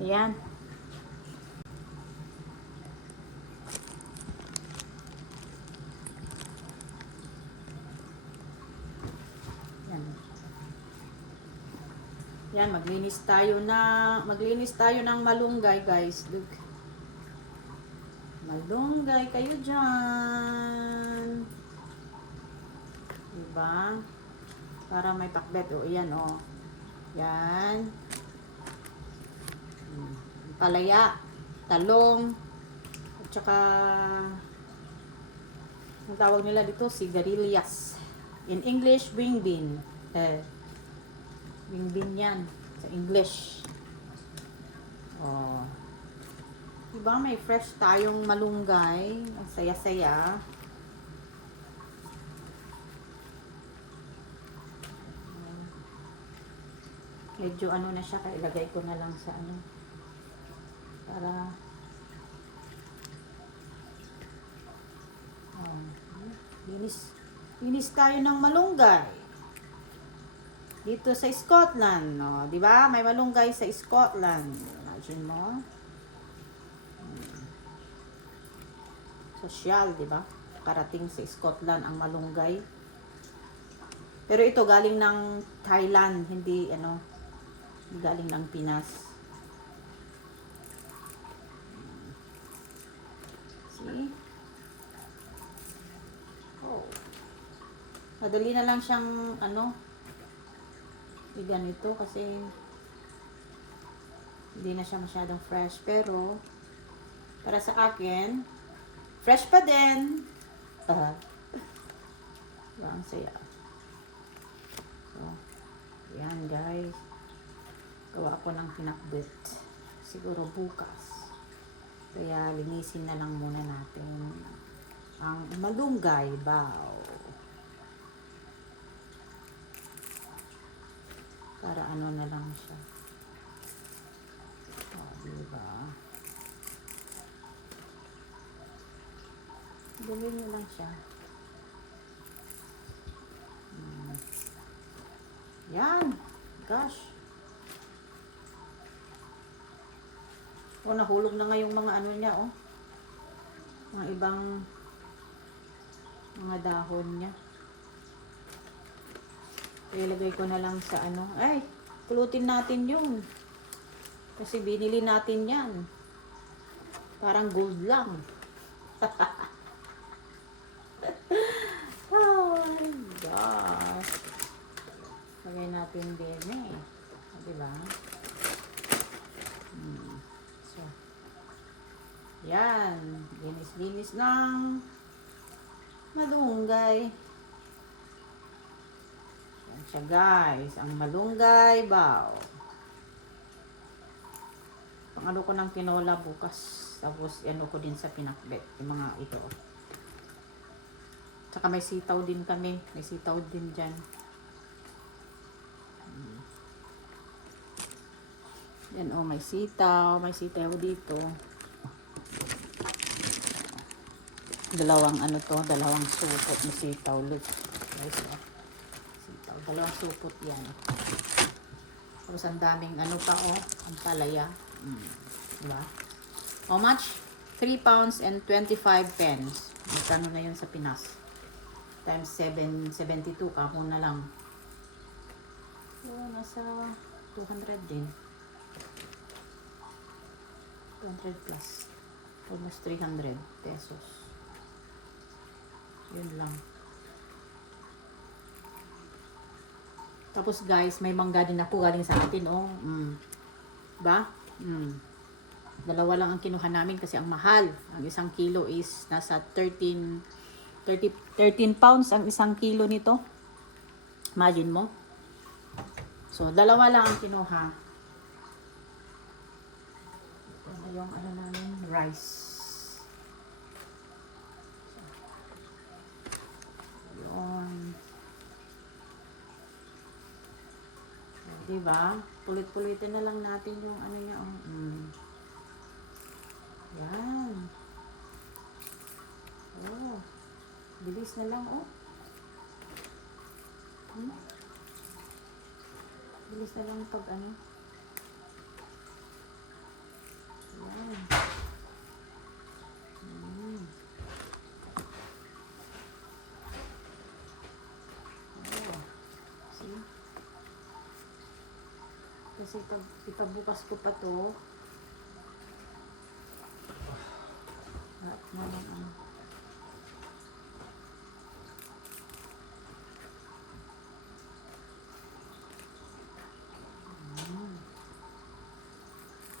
Ayan. Yan. Yan, maglinis tayo ng malunggay, guys. Look. Malunggay kayo dyan. Diba? Para may pakbet. O, yan, o. Yan. Palaya, talong, at saka ang tawag nila dito, sigarilyas. In English, wing bean. Wing bean yan sa English. Oh. Diba may fresh tayong malunggay. Ang saya-saya. Medyo ano na siya, kaya ilagay ko na lang sa ano. Para linis tayo ng malunggay dito sa Scotland, no? 'Di ba? May malunggay sa Scotland. Imagine mo. Social, 'di ba? Parating sa Scotland ang malunggay. Pero ito galing ng Thailand, hindi galing ng Pinas. See? Oh. Madali na lang siyang ganito kasi hindi na siya masyadong fresh, pero para sa akin fresh pa din. Ang saya. So, yan guys, gawa ko ng pinakbet siguro bukas, kaya linisin na lang muna natin ang malunggay bao. Para ano na lang siya. Oh, diba? Gawin nyo lang siya. Yan. Gosh. O, nahulog na nga yung mga ano niya, oh. Mga ibang mga dahon niya. Ilagay ko na lang sa ay, pulutin natin yun. Kasi binili natin yan. Parang gold lang. Oh my gosh. Lagay natin din eh. Diba? So, yan. Linis-linis ng malunggay. Siya guys, ang malunggay bao. Pang ko ng tinola bukas, tapos ko din sa pinakbet yung mga ito. Tsaka may sitaw din kami, may sitaw din dyan. Yan may sitaw dito. Dalawang dalawang supot na sitaw. Look guys, dalawang supot yan. Tapos ang daming pa ang palaya. Diba? How much? 3 pounds and 25 pence. Magkano na yun sa Pinas? Times 772 kamo na lang. So, nasa 200 din. 200 plus. Almost 300 pesos. Yun lang. Tapos guys, may mangga din ako galing sa atin, ba? Dalawa lang ang kinuha namin kasi ang mahal. Ang isang kilo is nasa 13 pounds ang isang kilo nito. Imagine mo. So, dalawa lang ang kinuha. Ito na yung namin, rice. Yun. Diba? Pulit-pulitin na lang natin yung niya. Yan. Oh. Bilis na lang, Bilis na lang pag Kasi pag ipabukas ko pa to, at naman ang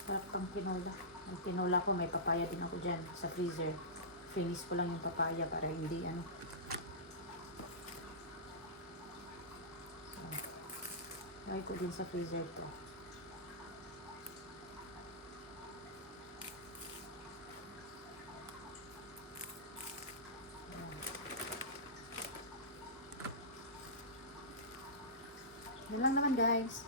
sarap pang tinola. Ang tinola ko, may papaya din ako dyan sa freezer. Finish ko lang yung papaya para hindi ano. Lagay ko din sa freezer to. Yan lang naman guys.